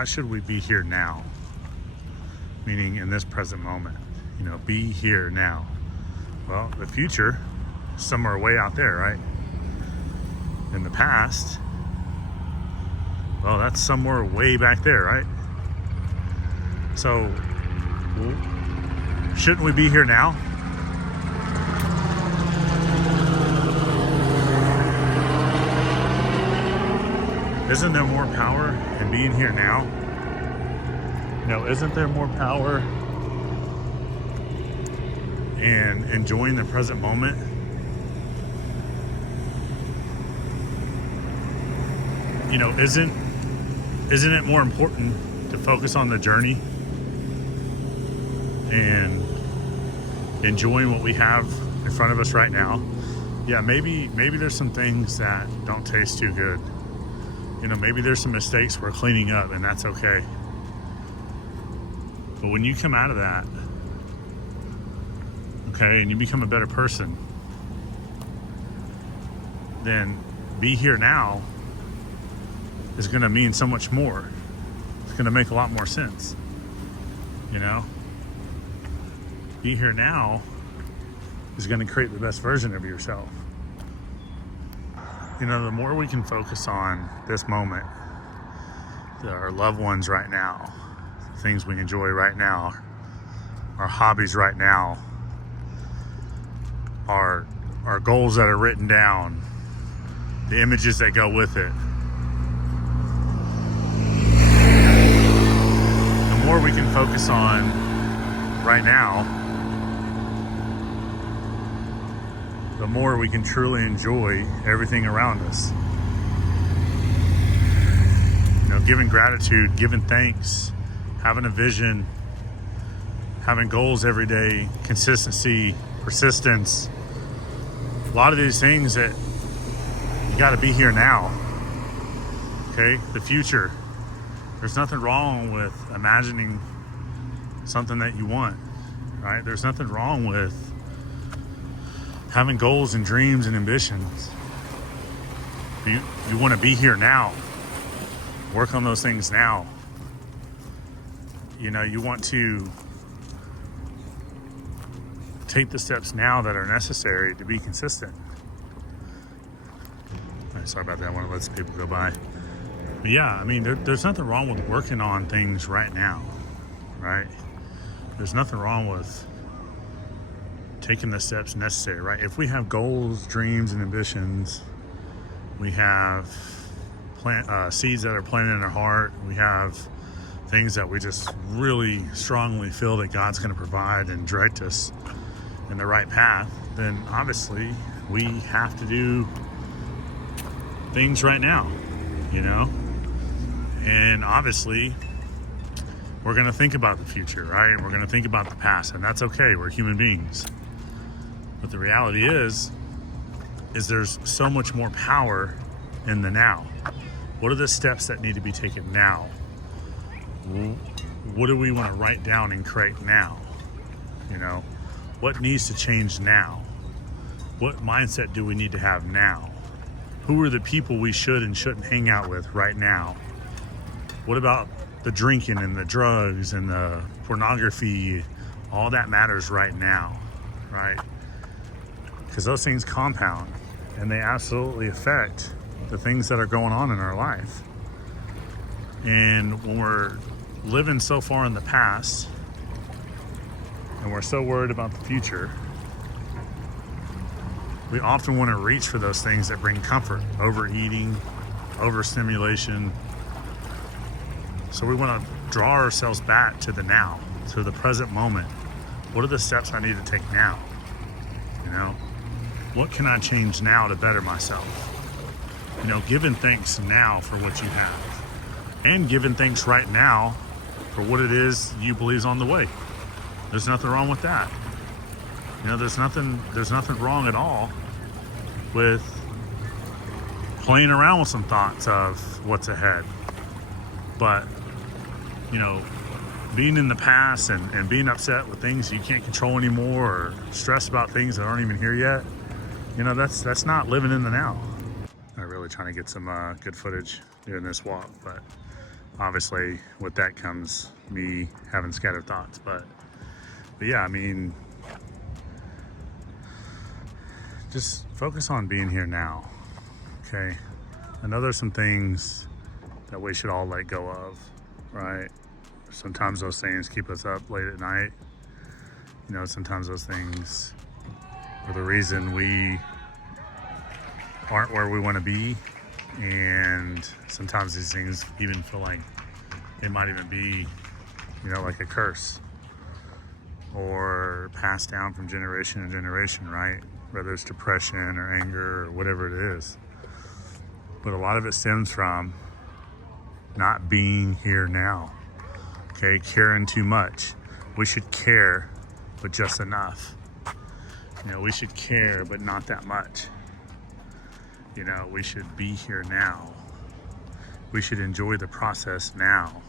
why should we be here now? Meaning in this present moment, be here now. Well, the future is somewhere way out there, right? In the past, well, that's somewhere way back there, right? So, shouldn't we be here now? Isn't there more power in being here now? Isn't there more power in enjoying the present moment? Isn't it more important to focus on the journey and enjoying what we have in front of us right now? Yeah, maybe there's some things that don't taste too good. Maybe there's some mistakes we're cleaning up, and that's okay. But when you come out of that, okay, and you become a better person, then be here now is going to mean so much more. It's going to make a lot more sense. Be here now is going to create the best version of yourself. The more we can focus on this moment, our loved ones right now, the things we enjoy right now, our hobbies right now, our goals that are written down, the images that go with it. The more we can focus on right now, the more we can truly enjoy everything around us. Giving gratitude, giving thanks, having a vision, having goals every day, consistency, persistence. A lot of these things that you got to be here now. Okay? The future. There's nothing wrong with imagining something that you want, right? There's nothing wrong with having goals and dreams and ambitions. You want to be here now. Work on those things now. You want to take the steps now that are necessary to be consistent. Sorry about that. I want to let some people go by. But yeah, there's nothing wrong with working on things right now, right? There's nothing wrong with taking the steps necessary, right? If we have goals, dreams, and ambitions, we have seeds that are planted in our heart, we have things that we just really strongly feel that God's going to provide and direct us in the right path, then obviously we have to do things right now, and obviously we're going to think about the future, right? And we're going to think about the past, and that's okay. We're human beings. But the reality is there's so much more power in the now. What are the steps that need to be taken now? What do we want to write down and create now? What needs to change now? What mindset do we need to have now? Who are the people we should and shouldn't hang out with right now? What about the drinking and the drugs and the pornography? All that matters right now, right? Because those things compound and they absolutely affect the things that are going on in our life. And when we're living so far in the past and we're so worried about the future, we often want to reach for those things that bring comfort, overeating, overstimulation. So we want to draw ourselves back to the now, to the present moment. What are the steps I need to take now? What can I change now to better myself? Giving thanks now for what you have, and giving thanks right now for what it is you believe is on the way. There's nothing wrong with that. There's nothing wrong at all with playing around with some thoughts of what's ahead. But, being in the past and being upset with things you can't control anymore, or stressed about things that aren't even here yet, that's not living in the now. I'm really trying to get some good footage doing this walk, but obviously with that comes me having scattered thoughts, but yeah, I mean, just focus on being here now. Okay. I know there's some things that we should all let go of, right? Sometimes those things keep us up late at night. You know, sometimes those things are the reason we aren't where we want to be. And sometimes these things even feel like they might even be, you know, like a curse or passed down from generation to generation, right? Whether it's depression or anger or whatever it is. But a lot of it stems from not being here now. Okay, caring too much. We should care, but just enough. You know, we should care, but not that much. You know, we should be here now. We should enjoy the process now.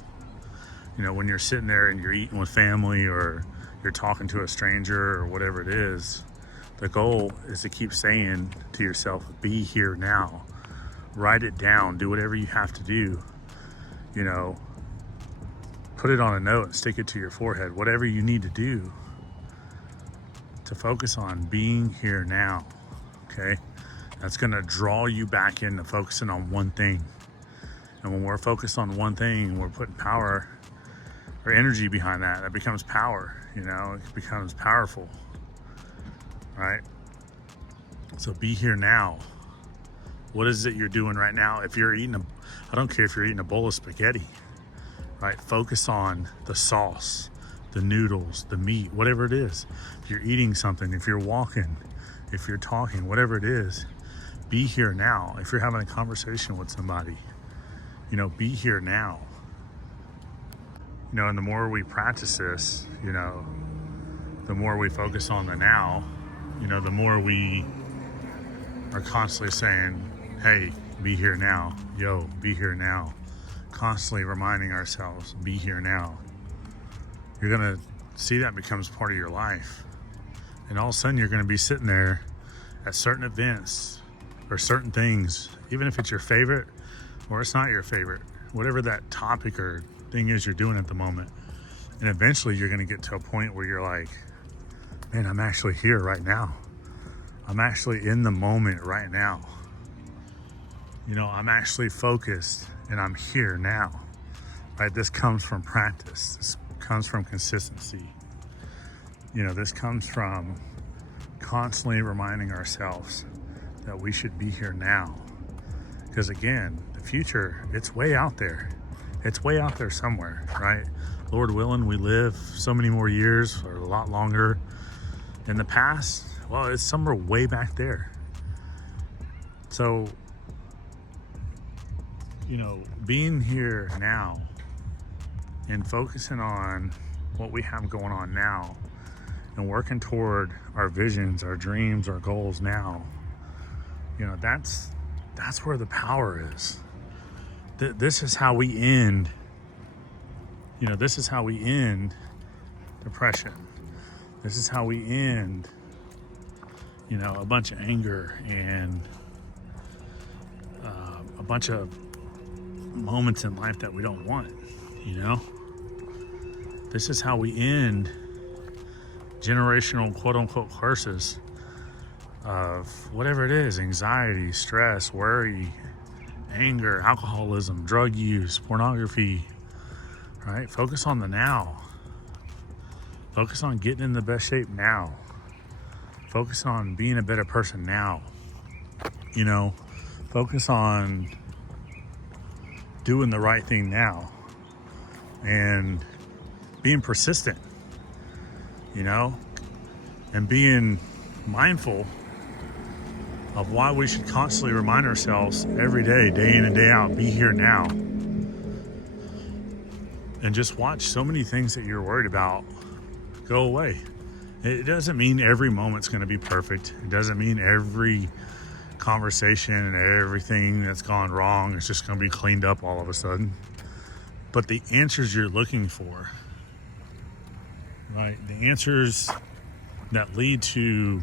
You know, when you're sitting there and you're eating with family or you're talking to a stranger or whatever it is, the goal is to keep saying to yourself, be here now. Write it down, do whatever you have to do. You know, put it on a note and stick it to your forehead, whatever you need to do to focus on being here now, okay? That's gonna draw you back into focusing on one thing. And when we're focused on one thing, we're putting power or energy behind that. That becomes power, you know, it becomes powerful, right? So be here now. What is it you're doing right now? If you're eating I don't care if you're eating a bowl of spaghetti, right? Focus on the sauce, the noodles, the meat, whatever it is. If you're eating something, if you're walking, if you're talking, whatever it is, be here now. If you're having a conversation with somebody, you know, be here now. You know, and the more we practice this, you know, the more we focus on the now, you know, the more we are constantly saying, hey, be here now. Yo, be here now. Constantly reminding ourselves, be here now. You're going to see that becomes part of your life. And all of a sudden, you're going to be sitting there at certain events or certain things, even if it's your favorite or it's not your favorite, whatever that topic or thing is you're doing at the moment. And eventually, you're going to get to a point where you're like, man, I'm actually here right now. I'm actually in the moment right now. You know, I'm actually focused and I'm here now, right? This comes from practice. This comes from consistency. You know, this comes from constantly reminding ourselves that we should be here now. Because again, the future, it's way out there. It's way out there somewhere, right? Lord willing, we live so many more years or a lot longer. In the past, well, it's somewhere way back there. So, you know, being here now and focusing on what we have going on now and working toward our visions, our dreams, our goals now, you know, that's where the power is. This is how we end, you know, this is how we end depression. This is how we end, you know, a bunch of anger and a bunch of moments in life that we don't want, you know? This is how we end generational quote unquote curses of whatever it is, anxiety, stress, worry, anger, alcoholism, drug use, pornography, right? Focus on the now. Focus on getting in the best shape now. Focus on being a better person now. You know, focus on doing the right thing now and being persistent, you know, and being mindful of why we should constantly remind ourselves every day, day in and day out, be here now. And just watch so many things that you're worried about go away. It doesn't mean every moment's going to be perfect. It doesn't mean every conversation and everything that's gone wrong is just going to be cleaned up all of a sudden. But the answers you're looking for, right? The answers that lead to,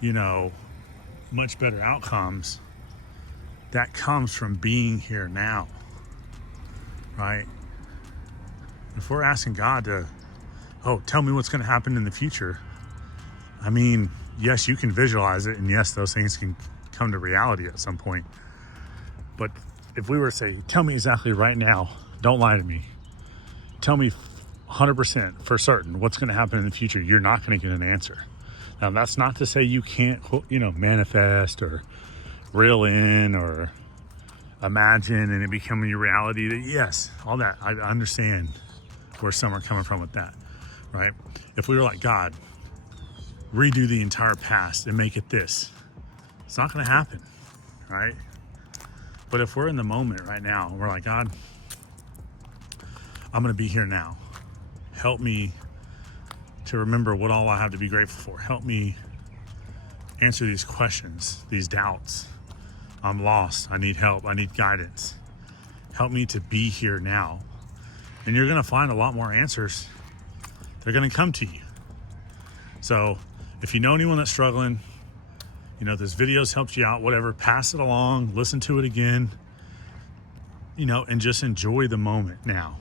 you know, much better outcomes, that comes from being here now. right? If we're asking God to, oh, tell me what's going to happen in the future. I mean, yes, you can visualize it, and yes, those things can come to reality at some point. But if we were to say, tell me exactly right now, don't lie to me. Tell me 100% for certain what's going to happen in the future, you're not going to get an answer. Now, that's not to say you can't, manifest or reel in or imagine and it becoming your reality. That yes, all that, I understand where some are coming from with that, right? If we were like, God, redo the entire past and make it this, it's not going to happen, right? But if we're in the moment right now, we're like, God, I'm going to be here now. Help me to remember what all I have to be grateful for. Help me answer these questions, these doubts. I'm lost. I need help. I need guidance. Help me to be here now. And you're going to find a lot more answers. They're going to come to you. So if you know anyone that's struggling, this video's helped you out, whatever, pass it along, listen to it again, and just enjoy the moment now.